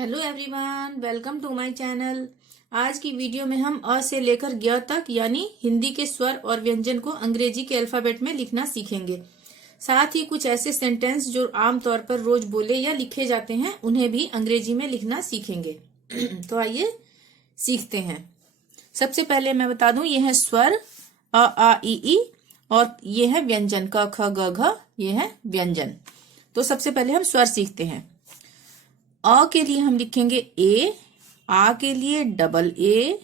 Hello everyone, welcome to my channel. आज की video में हम अ से लेकर ज्ञ तक यानी हिंदी के स्वर और व्यंजन को अंग्रेजी के अल्फाबेट में लिखना सीखेंगे। साथ ही कुछ ऐसे सेंटेंस जो आमतौर पर रोज बोले या लिखे जाते हैं उन्हें भी अंग्रेजी में लिखना सीखेंगे। तो आइए सीखते हैं। सबसे पहले मैं बता दूं, यह है स्वर अ आ ई और ये है व्यंजन क ख ग घ, ये है व्यंजन। तो सबसे पहले हम स्वर सीखते हैं। अ के लिए हम लिखेंगे ए, आ के लिए डबल ए,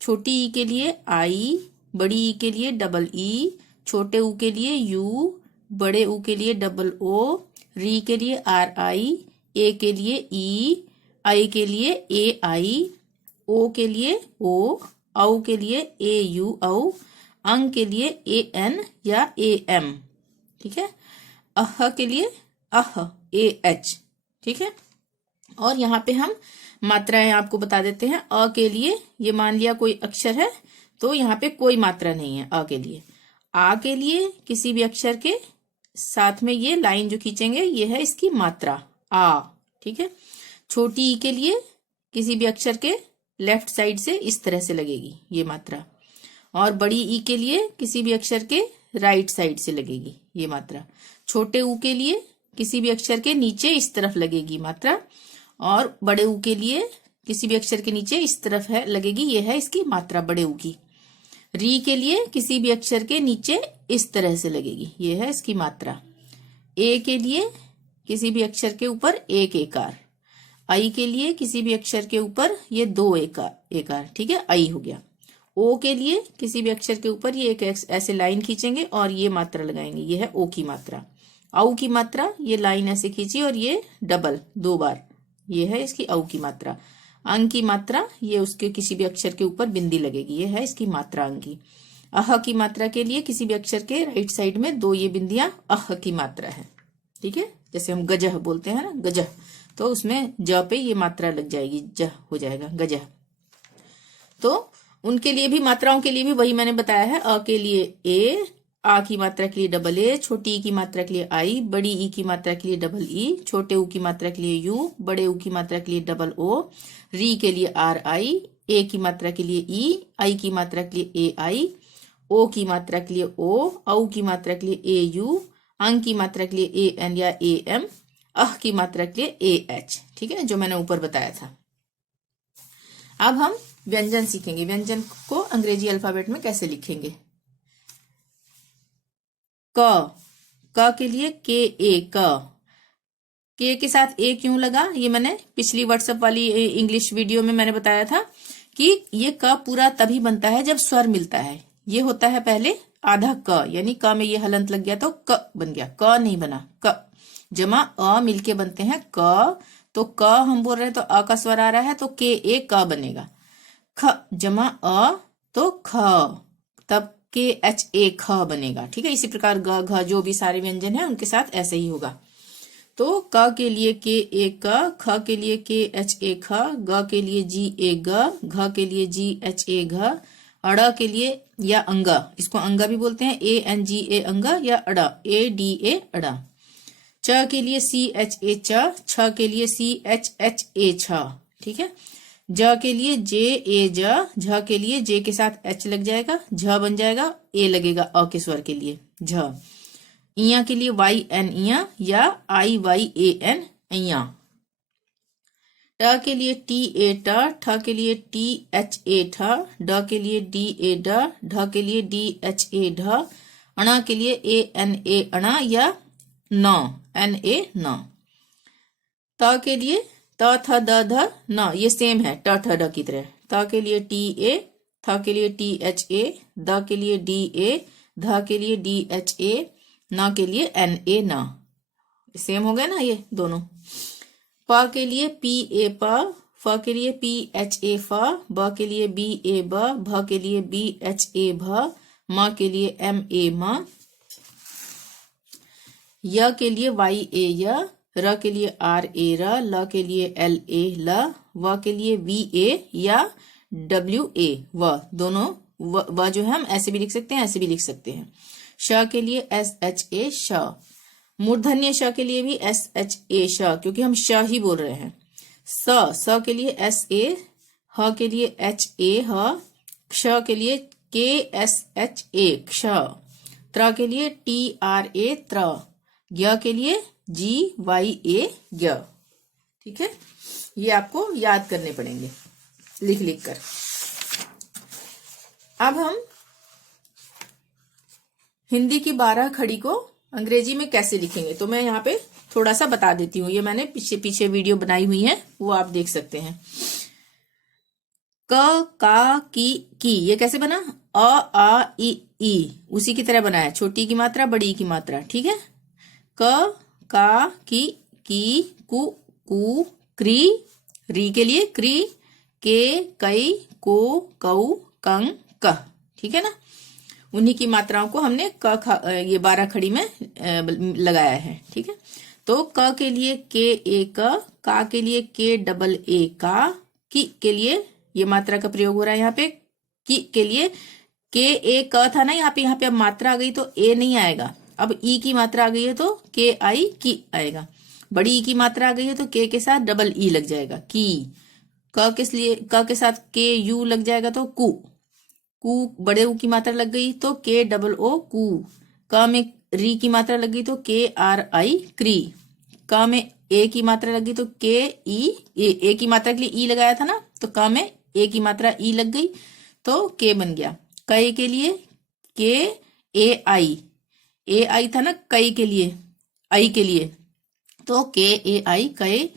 छोटी ई के लिए आई, बड़ी ई के लिए डबल ई, छोटे ऊ के लिए यू, बड़े ऊ के लिए डबल ओ, री के लिए आर आई, ए के लिए ई, आई के लिए ए आई, ओ के लिए ओ, औ के लिए ए यू औ, अंग के लिए ए एन या ए एम। ठीक है। अह के लिए अह ए एच। ठीक है। और यहाँ पे हम मात्राएं आपको बता देते हैं। अ के लिए ये मान लिया कोई अक्षर है तो यहाँ पे कोई मात्रा नहीं है अ के लिए। आ के लिए किसी भी अक्षर के साथ में ये लाइन जो खींचेंगे ये है इसकी मात्रा आ। ठीक है। छोटी ई के लिए किसी भी अक्षर के लेफ्ट साइड से इस तरह से लगेगी ये मात्रा, और बड़ी ई के लिए किसी भी अक्षर के राइट साइड से लगेगी ये मात्रा। छोटे ऊ के लिए किसी भी अक्षर के नीचे इस तरफ लगेगी मात्रा, और बड़े ऊ के लिए किसी भी अक्षर के नीचे इस तरफ है लगेगी, ये है इसकी मात्रा बड़े ऊ की। री के लिए किसी भी अक्षर के नीचे इस तरह से लगेगी, ये है इसकी मात्रा। ए के लिए किसी भी अक्षर के ऊपर एक एकार। आई के लिए किसी भी अक्षर के ऊपर ये दो एकार। ठीक है, आई हो गया। ओ के लिए किसी भी अक्षर के ऊपर ये एक ऐसे लाइन खींचेंगे और ये मात्रा लगाएंगे, ये है ओ की मात्रा। औ की मात्रा ये लाइन ऐसे खींची और ये डबल दो बार, ये है इसकी औ की मात्रा। अंग की मात्रा ये उसके किसी भी अक्षर के ऊपर बिंदी लगेगी, ये है इसकी मात्रा अंग की। अह की मात्रा के लिए किसी भी अक्षर के राइट साइड में दो ये बिंदियां अह की मात्रा है। ठीक है। जैसे हम गजह बोलते हैं ना, गजह, तो उसमें ज पे ये मात्रा लग जाएगी, जह हो जाएगा गजह। तो उनके लिए भी, मात्राओं के लिए भी वही मैंने बताया है। अ के लिए ए, आ की मात्रा के लिए डबल ए, छोटी ई की मात्रा के लिए आई, बड़ी ई की मात्रा के लिए डबल ई, छोटे ऊ की मात्रा के लिए यू, बड़े ऊ की मात्रा के लिए डबल ओ, री के लिए आर आई, ए की मात्रा के लिए ई, आई की मात्रा के लिए ए आई, ओ की मात्रा के लिए ओ, औ की मात्रा के लिए ए यू, अंग की मात्रा के लिए ए एन या ए एम, अह की मात्रा के लिए ए एच। ठीक है, जो मैंने ऊपर बताया था। अब हम व्यंजन सीखेंगे। व्यंजन को अंग्रेजी अल्फाबेट में कैसे लिखेंगे। क के लिए के ए, के साथ ए क्यों लगा, ये मैंने पिछली व्हाट्सएप वाली इंग्लिश वीडियो में मैंने बताया था कि ये क पूरा तभी बनता है जब स्वर मिलता है। ये होता है पहले आधा क, यानी क में ये हलंत लग गया तो क बन गया, क नहीं बना। क जमा अ मिलके बनते हैं क, तो क हम बोल रहे हैं तो अ का स्वर आ रहा है तो के ए क बनेगा। ख जमा अ तो ख, तब के एच ए ख बनेगा। ठीक है। इसी प्रकार ग घ जो भी सारे व्यंजन है उनके साथ ऐसे ही होगा। तो क के लिए के ए क, ख के लिए के एच ए ख, ग के लिए जी ए ग, घ के लिए जी एच ए घ, अड़ के लिए या अंगा, इसको अंगा भी बोलते हैं, ए एन जी ए अंगा, या अड़ा ए डी ए अड़ा। च के लिए सी एच ए च, छ के लिए सी एच एच ए छ। ठीक है। ज के लिए जे ए ज, झ के लिए जे के साथ एच लग जाएगा, झ बन जाएगा, ए लगेगा अ के स्वर के लिए झ। इया के लिए वाई एन इया या आई वाई ए एन इया। ट के लिए टी ए ट, ठ के लिए टी एच ए ठ, ड के लिए डी ए ड, ढ के लिए डी एच ए ढ, अणा के लिए ए एन ए अणा या न एन ए न। त के लिए त थ द ध न, ये सेम है ट ठ ड की तरह। त के लिए टी ए, थ के लिए टी एच ए, द के लिए डी ए, ध के लिए डी एच ए, न के लिए एन ए न। सेम हो गया ना ये दोनों। प के लिए पी ए प, फ के लिए पी एच ए फ, ब के लिए बी ए ब, भ के लिए बी एच ए भ, म के लिए एम ए म, य के लिए वाई ए य, र के लिए आर ए र, ल के लिए एल ए ल, व के लिए वी ए या डब्ल्यू ए व। दोनों व जो है हम ऐसे भी लिख सकते हैं, ऐसे भी लिख सकते हैं। श के लिए एस एच ए श, मूर्धन्य श के लिए भी एस एच ए श, क्योंकि हम श ही बोल रहे हैं। स के लिए एस ए, ह के लिए एच ए ह, क्ष के लिए के एस एच ए क्ष, त्र के लिए टी आर ए त्र, ज्ञ के लिए जी वाई ए ज्ञ। ठीक है, ये आपको याद करने पड़ेंगे लिख लिख कर। अब हम हिंदी की 12 खड़ी को अंग्रेजी में कैसे लिखेंगे, तो मैं यहाँ पे थोड़ा सा बता देती हूँ। ये मैंने पीछे वीडियो बनाई हुई है, वो आप देख सकते हैं। क का की ये कैसे बना, अ आ ई उसी की तरह बना है, छोटी की मात्रा बड़ी की मात्रा। ठीक है, क का की कु कु क्री, री के लिए क्री, के कई को कऊ कंग क। ठीक है ना, उन्हीं की मात्राओं को हमने ये 12 खड़ी में लगाया है। ठीक है, तो क के लिए के ए का के लिए के डबल ए का, की के लिए ये मात्रा का प्रयोग हो रहा है यहाँ पे, की के लिए के ए क था ना यहाँ पे अब मात्रा आ गई तो ए नहीं आएगा, अब ई की मात्रा आ गई है तो के आई की आएगा। बड़ी ई की मात्रा आ गई है तो के साथ डबल ई लग जाएगा की, क के साथ के यू लग जाएगा तो कु, बड़े ऊ की मात्रा लग गई तो के डबल ओ कु, क में री की मात्रा लग गई तो के आर आई क्री, क में ए की मात्रा लग गई तो के ई, ए की मात्रा के लिए ई लगाया था ना, तो क में ए की मात्रा ई लग गई तो के बन गया। कई के लिए के ए आई था ना, कई के लिए आई के लिए तो के ए आई कई,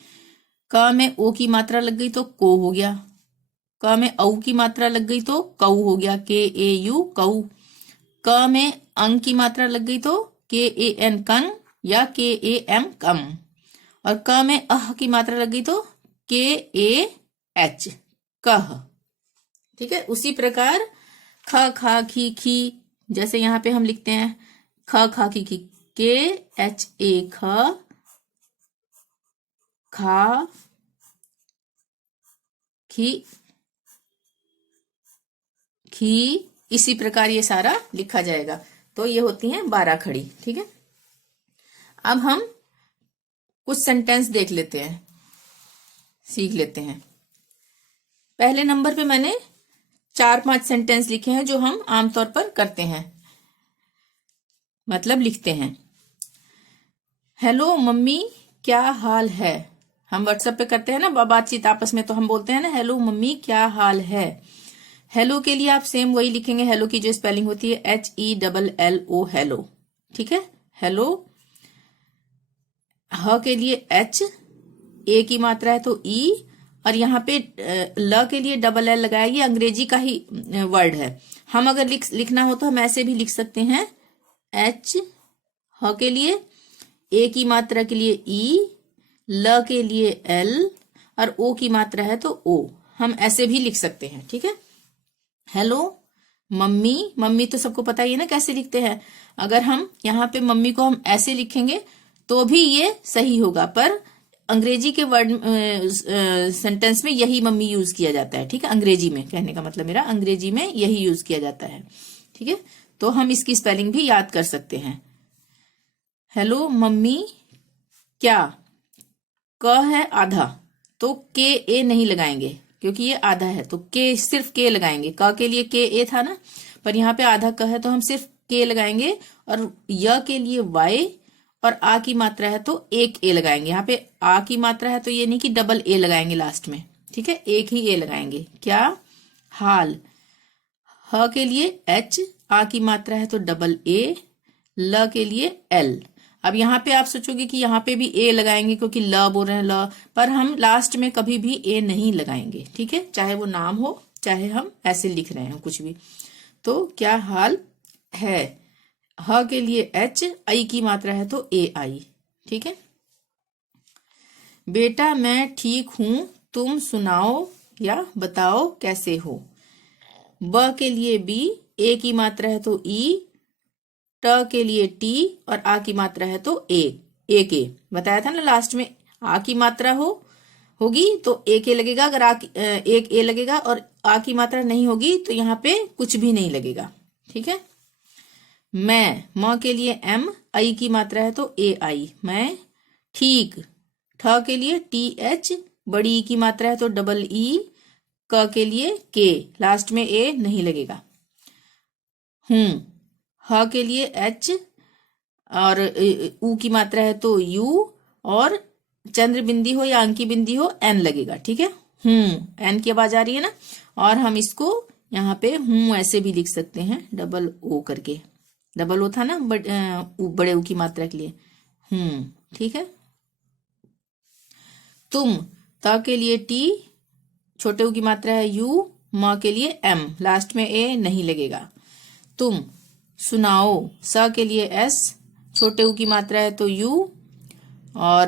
क में ओ की मात्रा लग गई तो को हो गया, क में औ की मात्रा लग गई तो कऊ हो गया, के ए यू कऊ, क में अंग की मात्रा लग गई तो के ए एन कंग या के ए एम कम, और क में अह की मात्रा लग गई तो के ए एच कह। ठीक है, उसी प्रकार ख खा खी जैसे यहाँ पे हम लिखते हैं ख खा खी के एच ए ख, खा खी इसी प्रकार ये सारा लिखा जाएगा। तो ये होती हैं 12 खड़ी। ठीक है, अब हम कुछ सेंटेंस देख लेते हैं, सीख लेते हैं। पहले नंबर पे मैंने 4-5 सेंटेंस लिखे हैं जो हम आमतौर पर करते हैं, मतलब लिखते हैं। हेलो मम्मी क्या हाल है, हम व्हाट्सएप पे करते हैं ना बातचीत आपस में, तो हम बोलते हैं ना हेलो मम्मी क्या हाल है। हेलो के लिए आप सेम वही लिखेंगे, हेलो की जो स्पेलिंग होती है HELLO हेलो। ठीक है, हेलो। ह के लिए H, ए की मात्रा है तो ई, और यहाँ पे ल के लिए डबल एल लगाया, ये अंग्रेजी का ही वर्ड है। हम अगर लिखना हो तो हम ऐसे भी लिख सकते हैं, H ह के लिए, ए की मात्रा के लिए ई, ल के लिए एल, और ओ की मात्रा है तो ओ, हम ऐसे भी लिख सकते हैं। ठीक है, हेलो मम्मी तो सबको पता ही है ना कैसे लिखते हैं। अगर हम यहाँ पे मम्मी को हम ऐसे लिखेंगे तो भी ये सही होगा, पर अंग्रेजी के वर्ड सेंटेंस में यही मम्मी यूज किया जाता है। ठीक है, अंग्रेजी में, कहने का मतलब मेरा अंग्रेजी में यही यूज किया जाता है। ठीक है, तो हम इसकी स्पेलिंग भी याद कर सकते हैं। हेलो मम्मी क्या, क है आधा तो के ए नहीं लगाएंगे क्योंकि ये आधा है, तो के सिर्फ के लगाएंगे। क के लिए के ए था ना, पर यहाँ पे आधा क है तो हम सिर्फ के लगाएंगे, और य के लिए वाई, और आ की मात्रा है तो एक ए लगाएंगे। यहाँ पे आ की मात्रा है तो ये नहीं कि डबल ए लगाएंगे लास्ट में। ठीक है, एक ही ए लगाएंगे। क्या हाल। ह के लिए एच, आ की मात्रा है तो डबल ए, ल के लिए एल। अब यहाँ पे आप सोचोगे कि यहाँ पे भी ए लगाएंगे क्योंकि ल बोल रहे हैं ल, पर हम लास्ट में कभी भी ए नहीं लगाएंगे। ठीक है, चाहे वो नाम हो चाहे हम ऐसे लिख रहे हैं कुछ भी। तो क्या हाल है, ह के लिए एच, आई की मात्रा है तो ए आई। ठीक है, बेटा मैं ठीक हूं तुम सुनाओ या बताओ कैसे हो। ब के लिए बी, ए की मात्रा है तो ई, ट के लिए टी, और आ की मात्रा है तो ए, ए के बताया था ना लास्ट में, आ की मात्रा होगी तो ए के लगेगा, अगर एक ए लगेगा और आ की मात्रा नहीं होगी तो यहाँ पे कुछ भी नहीं लगेगा। ठीक है, मैं, म के लिए एम, आई की मात्रा है तो ए आई, मैं ठीक। ठ के लिए टी एच, बड़ी ई की मात्रा है तो डबल ई, क के लिए के, लास्ट में ए नहीं लगेगा। ह के लिए एच, और ऊ की मात्रा है तो यू, और चंद्र बिंदी हो या अंकी बिंदी हो एन लगेगा। ठीक है, एन की आवाज आ रही है ना। और हम इसको यहाँ पे ऐसे भी लिख सकते हैं, डबल ओ करके। डबल ओ था ना बड़े ऊ की मात्रा के लिए। ठीक है। तुम, त के लिए टी, छोटे ऊ की मात्रा है यू, म के लिए एम, लास्ट में ए नहीं लगेगा। तुम सुनाओ, स के लिए एस, छोटे ऊ की मात्रा है तो यू, और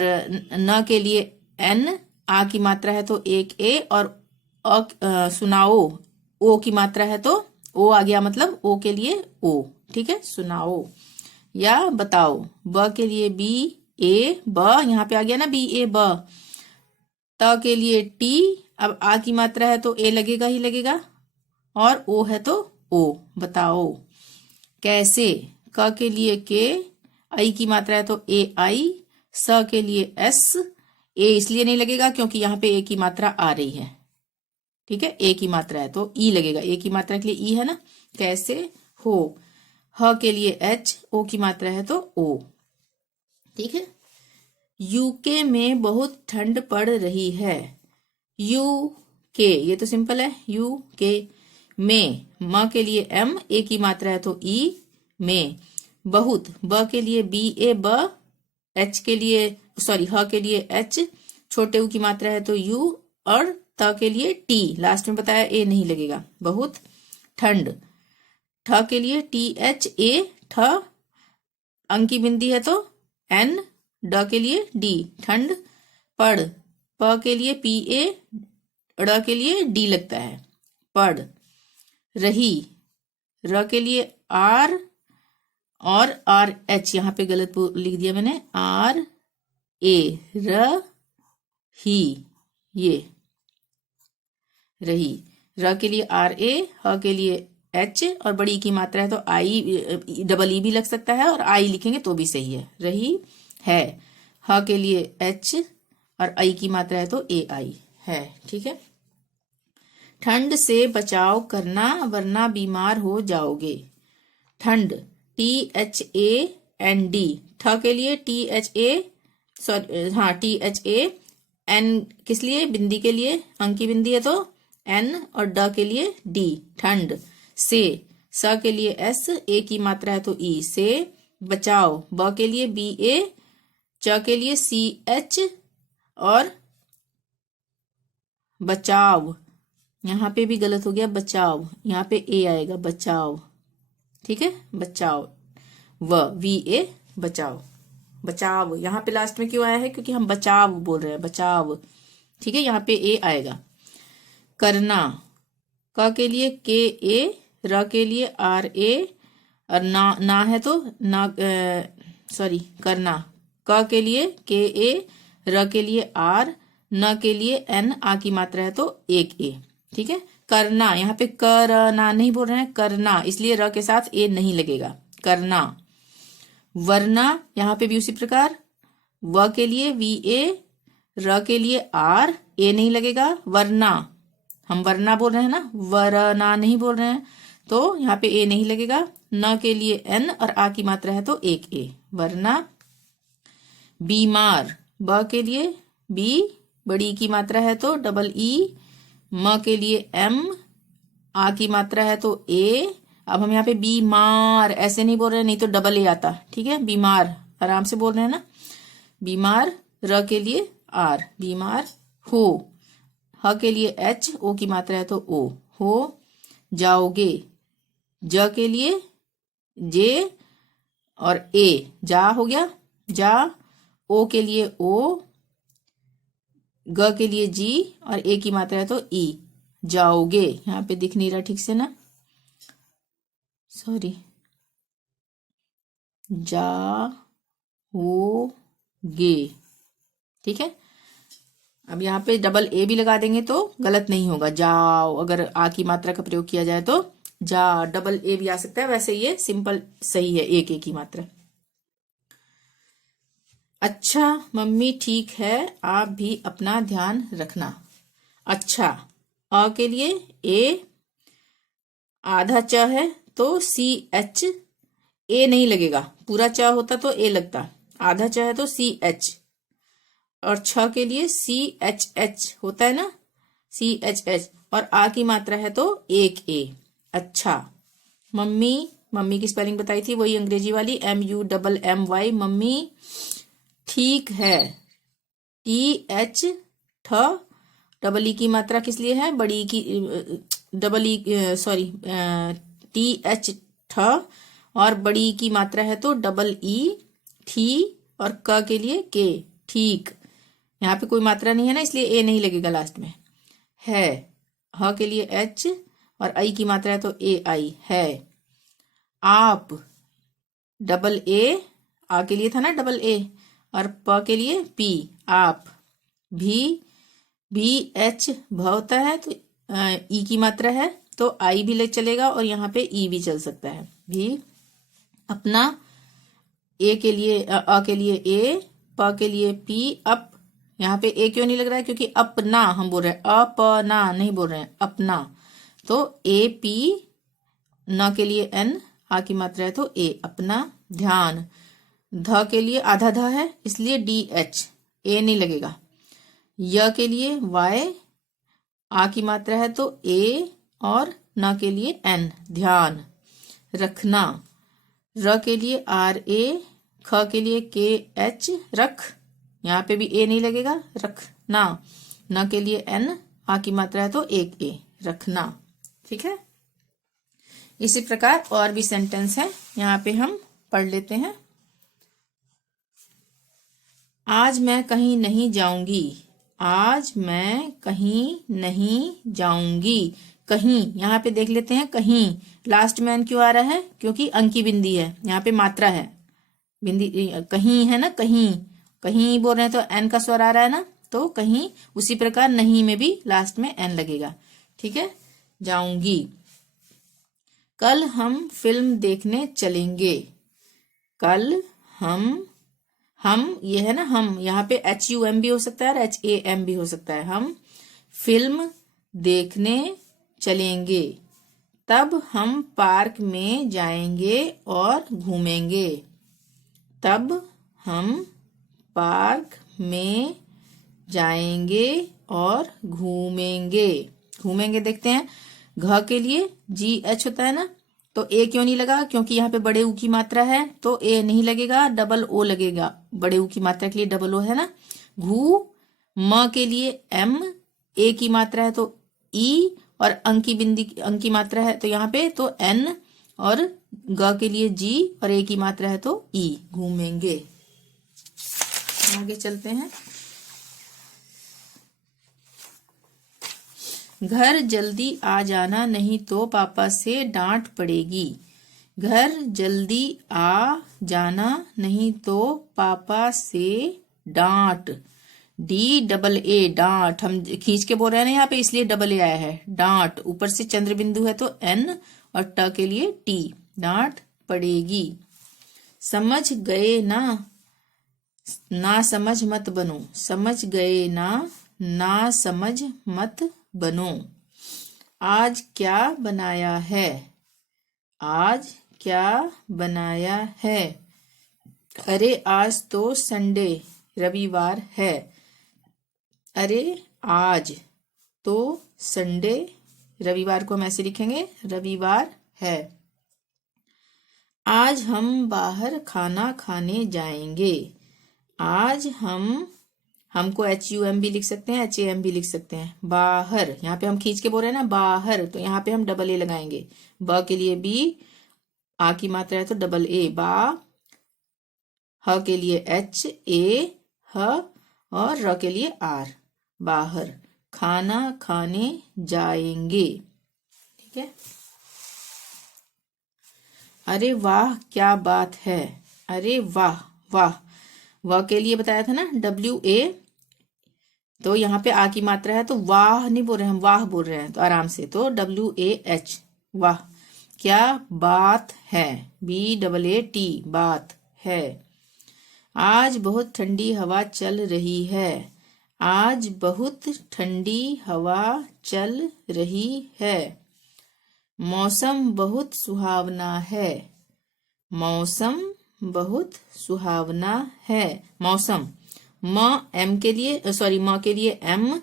न के लिए एन, आ की मात्रा है तो एक ए, और सुनाओ ओ की मात्रा है तो ओ आ गया, मतलब ओ के लिए ओ। ठीक है, सुनाओ। या बताओ, ब के लिए बी ए, ब यहाँ पे आ गया ना बी ए ब। त के लिए टी, अब आ की मात्रा है तो ए लगेगा ही लगेगा, और ओ है तो ओ, बताओ। कैसे, क के लिए के, आई की मात्रा है तो ए आई, स के लिए एस, ए इसलिए नहीं लगेगा क्योंकि यहाँ पे ए की मात्रा आ रही है। ठीक है, ए की मात्रा है तो ई लगेगा, ए की मात्रा के लिए ई है ना। कैसे हो, ह के लिए एच, ओ की मात्रा है तो ओ। ठीक है। यूके में बहुत ठंड पड़ रही है, यू के, ये तो सिंपल है, यू के। में, म के लिए एम, ए की मात्रा है तो ई, में। बहुत, ब के लिए बी ए ब, एच के लिए ह के लिए एच, छोटे ऊ की मात्रा है तो यू, और त के लिए टी, लास्ट में बताया ए नहीं लगेगा। बहुत ठंड, ठ के लिए टी एच ए, ठ, अंक की बिंदी है तो एन, ड के लिए डी, ठंड। पढ़, प के लिए पी ए, ड़ के लिए डी लगता है, पढ़। रही, र के लिए आर, और आर एच यहाँ पे गलत लिख दिया मैंने, आर ए, र ही, ये रही। र के लिए आर ए, ह के लिए एच, और बड़ी की मात्रा है तो आई, डबल ई भी लग सकता है, और आई लिखेंगे तो भी सही है। रही है, ह के लिए एच, और आई की मात्रा है तो ए आई है। ठीक है। ठंड से बचाव करना वरना बीमार हो जाओगे, ठंड, T H A N D, ठ के लिए टी एच ए, सॉरी हाँ टी एच ए, एन किस लिए, बिंदी के लिए, अंक की बिंदी है तो एन, और ड के लिए डी, ठंड। से, स के लिए एस, ए की मात्रा है तो ई, से। बचाओ, ब के लिए बी ए, च के लिए सी एच, और बचाव, यहाँ पे भी गलत हो गया, बचाव, यहाँ पे ए आएगा, बचाव। ठीक है, बचाव, वी ए, बचाव। बचाव यहाँ पे लास्ट में क्यों आया है, क्योंकि हम बचाव बोल रहे हैं, बचाव। ठीक है, यहाँ पे ए आएगा। करना, क के लिए के ए, र के लिए आर ए, और ना है तो ना, सॉरी करना, क के लिए के ए, र के लिए आर, न के लिए एन, आ की मात्रा है तो एक ए। ठीक है। करना, यहाँ पे करना नहीं बोल रहे हैं, करना, इसलिए र के साथ ए नहीं लगेगा, करना। वरना, यहाँ पे भी उसी प्रकार, व के लिए वी ए, र के लिए आर, ए नहीं लगेगा, वरना, हम वरना बोल रहे हैं ना, वरना नहीं बोल रहे हैं, तो यहाँ पे ए नहीं लगेगा। न के लिए एन, और आ की मात्रा है तो एक ए, वरना। बीमार, ब के लिए बी, बड़ी की मात्रा है तो डबल ई, म के लिए एम, आ की मात्रा है तो ए। अब हम यहाँ पे बीमार ऐसे नहीं बोल रहे हैं, नहीं तो डबल ए आता। ठीक है, बीमार आराम से बोल रहे हैं ना। बीमार, र के लिए आर, बीमार हो, ह के लिए एच, ओ की मात्रा है तो ओ, हो जाओगे, ज के लिए जे, और ए, जा हो गया, जा। ओ के लिए ओ, ग के लिए जी, और ए की मात्रा है तो ई, जाओगे। यहाँ पे दिख नहीं रहा ठीक से ना, सॉरी, जाओगे। ठीक है, अब यहाँ पे डबल ए भी लगा देंगे तो गलत नहीं होगा, जाओ, अगर आ की मात्रा का प्रयोग किया जाए तो जा, डबल ए भी आ सकता है, वैसे ये सिंपल सही है, एक ए की मात्रा। अच्छा मम्मी ठीक है, आप भी अपना ध्यान रखना। अच्छा, अ के लिए ए, आधा च है तो सी एच, ए नहीं लगेगा, पूरा च होता तो ए लगता, आधा च है तो सी एच। और छ के लिए सी एच एच होता है ना, सी एच एच। और आ की मात्रा है तो एक ए। अच्छा, मम्मी, मम्मी की स्पेलिंग बताई थी वही अंग्रेजी वाली, MUMMY, मम्मी ठीक है। टी एच ठ, डबल ई की मात्रा किस लिए है, बड़ी ई की, double E sorry, T H ठ, और बड़ी ई की मात्रा है तो डबल ई, ठी। और क के लिए के, ठीक। यहाँ पे कोई मात्रा नहीं है ना, इसलिए ए नहीं लगेगा लास्ट में। है, ह के लिए एच, और आई की मात्रा है तो ए आई, है। आप, डबल ए, आ के लिए था ना डबल ए, और प के लिए पी, आप। भी एच भ होता है तो ई की मात्रा है तो आई भी ले चलेगा, और यहाँ पे ई भी चल सकता है, भी। अपना, ए के लिए, अ के लिए ए, प के लिए पी, अप। यहाँ पे ए क्यों नहीं लग रहा है, क्योंकि अपना हम बोल रहे हैं, अपना नहीं बोल रहे हैं, अपना। तो ए पी, न के लिए एन, आ की मात्रा है तो ए, अपना ध्यान। ध के लिए आधा ध है इसलिए डी एच, ए नहीं लगेगा। य के लिए वाई, आ की मात्रा है तो ए, और न के लिए एन, ध्यान रखना। र के लिए आर ए, ख के लिए के एच, रख। यहाँ पे भी ए नहीं लगेगा, रखना। न के लिए एन, आ की मात्रा है तो एक ए, रखना। ठीक है, इसी प्रकार और भी सेंटेंस है, यहाँ पे हम पढ़ लेते हैं। आज मैं कहीं नहीं जाऊंगी, आज मैं कहीं नहीं जाऊंगी। कहीं, यहाँ पे देख लेते हैं, कहीं लास्ट में एन क्यों आ रहा है, क्योंकि अंक की बिंदी है, यहाँ पे मात्रा है, बिंदी कहीं है ना, कहीं, कहीं बोल रहे हैं तो एन का स्वर आ रहा है ना, तो कहीं। उसी प्रकार नहीं में भी लास्ट में एन लगेगा। ठीक है, जाऊंगी। कल हम फिल्म देखने चलेंगे। कल हम ये है ना, हम यहाँ पे HUM भी हो सकता है और HAM भी हो सकता है। हम फिल्म देखने चलेंगे, तब हम पार्क में जाएंगे और घूमेंगे। तब हम पार्क में जाएंगे और घूमेंगे। घूमेंगे देखते हैं, घ के लिए GH होता है ना, तो ए क्यों नहीं लगा, क्योंकि यहाँ पे बड़े ऊ की मात्रा है तो ए नहीं लगेगा, डबल ओ लगेगा। बड़े ऊ की मात्रा के लिए डबल ओ है ना। घू, म के लिए M, ए की मात्रा है तो ई, और अंक की बिंदी, अंक की मात्रा है तो यहाँ पे तो N, और ग के लिए G, और ए की मात्रा है तो ई, घूमेंगे। आगे चलते हैं। घर जल्दी आ जाना, नहीं तो पापा से डांट पड़ेगी। घर जल्दी आ जाना, नहीं तो पापा से डांट, DAA, डांट। हम खींच के बोल रहे हैं ना यहाँ पे, इसलिए डबल ए आया है, डांट। ऊपर से चंद्र बिंदु है तो N, और ट के लिए T, डांट पड़ेगी। समझ गए ना, ना समझ मत बनो। समझ गए ना, ना समझ मत बनो। आज क्या बनाया है, आज क्या बनाया है। अरे आज तो संडे, रविवार है। अरे आज तो संडे, रविवार को हम ऐसे लिखेंगे, रविवार है। आज हम बाहर खाना खाने जाएंगे। आज हमको HUM भी लिख सकते हैं, HAM भी लिख सकते हैं। बाहर, यहाँ पे हम खींच के बोल रहे हैं ना, बाहर, तो यहाँ पे हम डबल ए लगाएंगे। ब के लिए बी, आ की मात्रा है तो डबल ए, बा। ह के लिए H, ए, ह, और र के लिए R, बाहर खाना खाने जाएंगे। ठीक है। अरे वाह क्या बात है। अरे वाह, वाह, वाह के लिए बताया था ना WA, तो यहाँ पे आ की मात्रा है तो वाह नहीं बोल रहे हैं, हम वाह बोल रहे हैं, तो आराम से, तो WAH, वाह क्या बात है, BAAT, बात है। आज बहुत ठंडी हवा चल रही है। आज बहुत ठंडी हवा चल रही है। मौसम बहुत सुहावना है। मौसम बहुत सुहावना है। मौसम, म एम के लिए सॉरी म के लिए एम,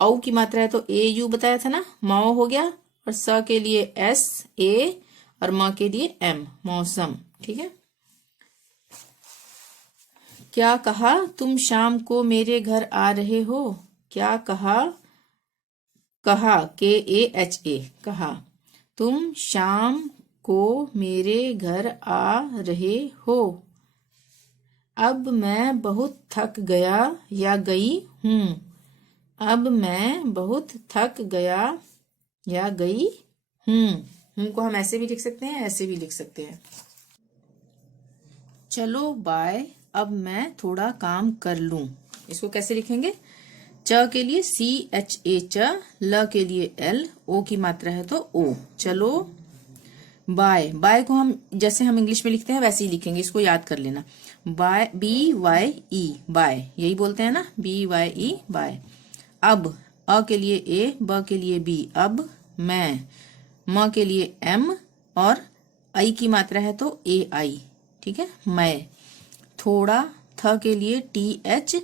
औ की मात्रा है तो ए यू बताया था ना, मौ हो गया, और स के लिए एस ए, और म के लिए एम, मौसम। ठीक है। क्या कहा, तुम शाम को मेरे घर आ रहे हो। क्या कहा, कहा के ए एच ए, कहा, तुम शाम को मेरे घर आ रहे हो। अब मैं बहुत थक गया या गई हूँ। अब मैं बहुत थक गया या गई हूँ। हूँ को हम ऐसे भी लिख सकते हैं, ऐसे भी लिख सकते हैं। चलो बाय, अब मैं थोड़ा काम कर लूं। इसको कैसे लिखेंगे? च के लिए सी एच ए च, ल के लिए एल, ओ की मात्रा है तो ओ। चलो बाय, बाय को हम जैसे हम इंग्लिश में लिखते हैं वैसे ही लिखेंगे, इसको याद कर लेना। बाय, बी वाई ई, बाय, यही बोलते हैं ना, बी वाई ई, बाय। अब, अ के लिए ए, ब के लिए बी, अब। मैं, म के लिए एम, और आई की मात्रा है तो ए आई। ठीक है, मैं। थोड़ा, थ के लिए टी एच,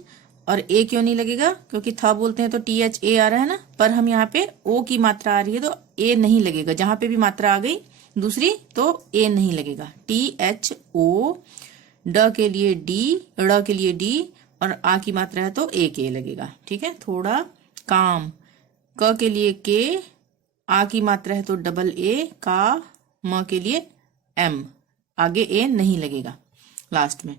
और ए क्यों नहीं लगेगा? क्योंकि थ बोलते हैं तो टी एच ए आ रहा है ना, पर हम यहाँ पे ओ की मात्रा आ रही है तो ए नहीं लगेगा। जहां पे भी मात्रा आ गई दूसरी तो ए नहीं लगेगा। टी एच ओ, ड के लिए डी, ड़ के लिए डी, और आ की मात्रा है तो ए के लगेगा। ठीक है। थोड़ा काम, क के लिए के, आ की मात्रा है तो डबल ए, का, म के लिए एम, आगे ए नहीं लगेगा लास्ट में।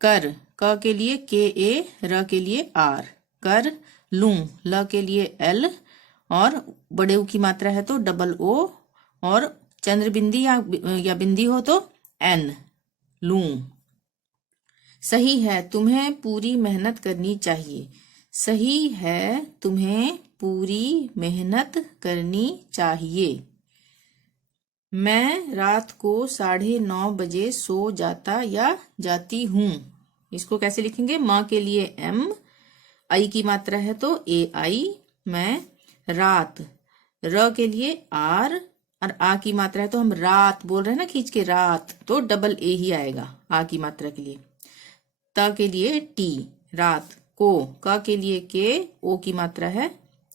कर, क के लिए के ए, र के लिए आर, कर लूं, ल के लिए एल, और बड़े ऊ की मात्रा है तो डबल ओ, और चंद्र बिंदी या बिंदी हो तो एन, लूं। सही है, तुम्हें पूरी मेहनत करनी चाहिए। सही है, तुम्हें पूरी मेहनत करनी चाहिए। मैं रात को 9:30 बजे सो जाता या जाती हूँ। इसको कैसे लिखेंगे? म के लिए एम, आई की मात्रा है तो ए आई, मैं। रात, र के लिए आर, और आ की मात्रा है तो हम रात बोल रहे हैं ना खींच के, रात, तो डबल ए ही आएगा आ की मात्रा के लिए। त के लिए टी, रात। को, क के लिए के, ओ की मात्रा है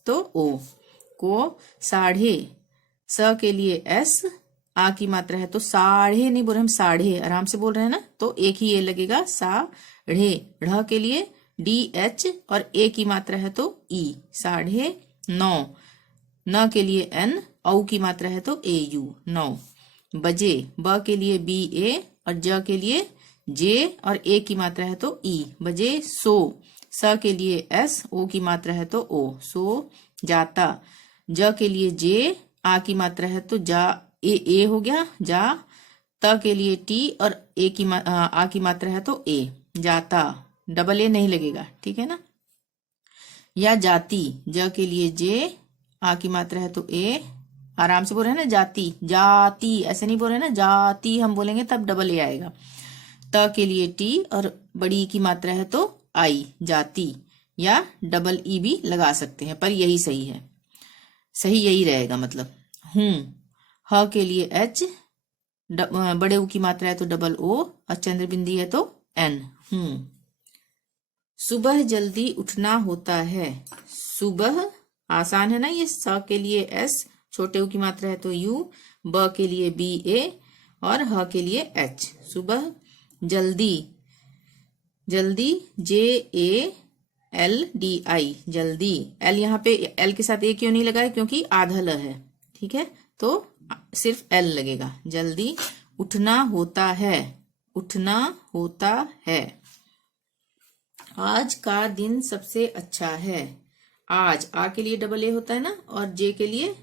तो ओ, को। साढ़े, स के लिए एस, आ की मात्रा है तो साढ़े नहीं बोल रहे हम, साढ़े आराम से बोल रहे हैं ना, तो एक ही ए लगेगा, साढ़े। ढ के लिए डी एच, और ए की मात्रा है तो ई, 9:30। न के लिए एन, औ की मात्रा है तो ए यू, 9 बजे। ब के लिए बी ए, और ज के लिए जे, और ए की मात्रा है तो ई, बजे। सो, स के लिए एस, ओ की मात्रा है तो ओ, सो जाता। ज के लिए जे, आ की मात्रा है तो जा, ए हो गया, जा। त के लिए टी, और ए की आ की मात्रा है तो ए, जाता, डबल ए नहीं लगेगा। ठीक है ना। या जाती, ज के लिए जे, आ की मात्रा है तो ए, आराम से बोल रहे हैं ना, जाती, जाती ऐसे नहीं बोल रहे हैं ना, जाती हम बोलेंगे तब डबल ए आएगा। त के लिए टी, और बड़ी की मात्रा है तो आई, जाती, या डबल ई भी लगा सकते हैं, पर यही सही है, सही यही रहेगा मतलब। हूं, ह के लिए एच, बड़े ऊ की मात्रा है तो डबल ओ, और चंद्र बिंदी है तो एन, हूं। सुबह जल्दी उठना होता है। सुबह आसान है ना ये, स के लिए एस, छोटे ऊ की मात्रा है तो यू, ब के लिए बी ए, और ह के लिए एच। सुबह, जल्दी, जल्दी जे ए एल डी आई, जल्दी। एल यहाँ पे एल के साथ ए क्यों नहीं लगा है? क्योंकि आधा ल है। ठीक है, तो सिर्फ एल लगेगा। जल्दी उठना होता है, उठना होता है। आज का दिन सबसे अच्छा है। आज, आ के लिए डबल ए होता है ना, और जे के लिए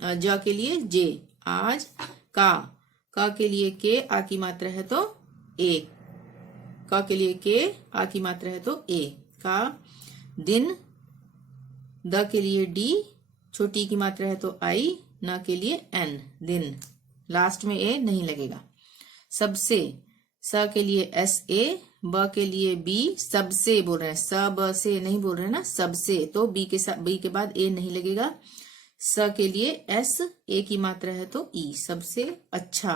ज के लिए जे, आज का के लिए के, आ की मात्रा है तो ए, क के लिए के, आ की मात्रा है तो ए, का। दिन, द के लिए डी, छोटी की मात्रा है तो आई, न के लिए एन, दिन, लास्ट में ए नहीं लगेगा। सबसे, स के लिए एस ए, ब के लिए बी, सबसे बोल रहे हैं, सब से नहीं बोल रहे हैं ना, सबसे, तो बी के साथ बी के बाद ए नहीं लगेगा। स के लिए एस, ए की मात्रा है तो ई, सबसे अच्छा।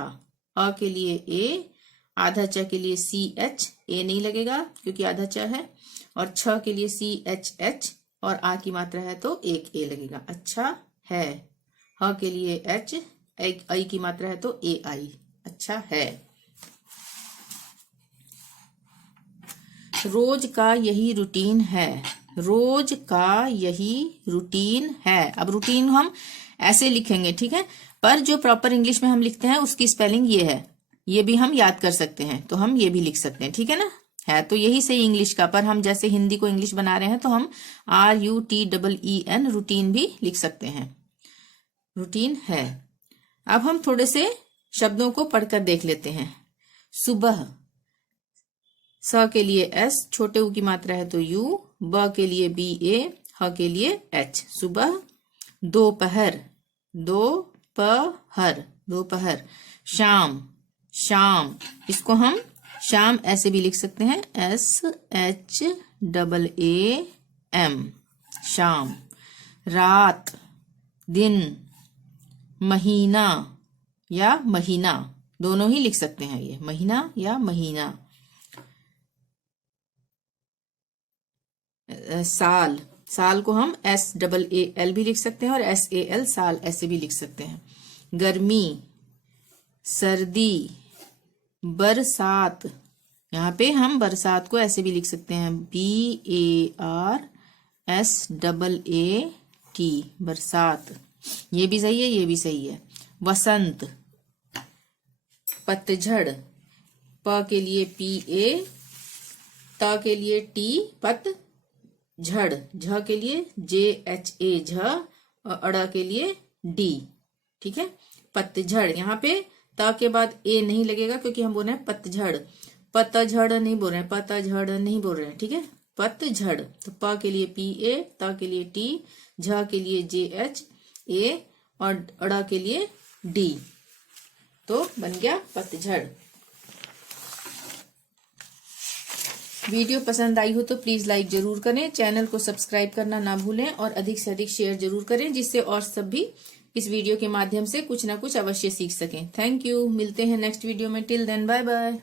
अ के लिए ए, आधा च के लिए सी एच, ए नहीं लगेगा क्योंकि आधा च है। और छ के लिए सी एच एच और आ की मात्रा है तो एक ए लगेगा, अच्छा है। ह के लिए एच, आई की मात्रा है तो ए आई, अच्छा है। रोज का यही रूटीन है, रोज का यही रूटीन है। अब रूटीन हम ऐसे लिखेंगे, ठीक है, पर जो प्रॉपर इंग्लिश में हम लिखते हैं उसकी स्पेलिंग ये है, ये भी हम याद कर सकते हैं, तो हम ये भी लिख सकते हैं, ठीक है ना। है तो यही सही इंग्लिश का, पर हम जैसे हिंदी को इंग्लिश बना रहे हैं तो हम RUTEEN रूटीन भी लिख सकते हैं, रूटीन है। अब हम थोड़े से शब्दों को पढ़कर देख लेते हैं। सुबह, स के लिए एस, छोटे ऊ की मात्रा है तो यू, ब के लिए बी ए, ह के लिए एच, सुबह। दोपहर, दोपहर, दोपहर। शाम, शाम, इसको हम शाम ऐसे भी लिख सकते हैं, SHAAM, शाम। रात, दिन, महीना या महीना, दोनों ही लिख सकते हैं, ये महीना या महीना। साल, साल को हम SAAL भी लिख सकते हैं और SAL, साल ऐसे भी लिख सकते हैं। गर्मी, सर्दी, बरसात, यहाँ पे हम बरसात को ऐसे भी लिख सकते हैं, BARSAAT, बरसात, ये भी सही है, ये भी सही है। वसंत, पतझड़, प के लिए PA, त के लिए T, पत झड़, झ के लिए JHA, झ, और अड़ के लिए D, ठीक है। पतझड़, यहाँ पे त के बाद ए नहीं लगेगा क्योंकि हम बोल रहे हैं पतझड़, पतझड़ नहीं बोल रहे हैं, पतझड़ नहीं बोल रहे हैं, ठीक है, पतझड़। तो प के लिए PA, त के लिए T, झ के लिए JHA और अड़ के लिए D, तो बन गया पतझड़। वीडियो पसंद आई हो तो प्लीज लाइक जरूर करें, चैनल को सब्सक्राइब करना ना भूलें और अधिक से अधिक शेयर जरूर करें, जिससे और सब भी इस वीडियो के माध्यम से कुछ ना कुछ अवश्य सीख सकें। थैंक यू, मिलते हैं नेक्स्ट वीडियो में, टिल देन बाय बाय।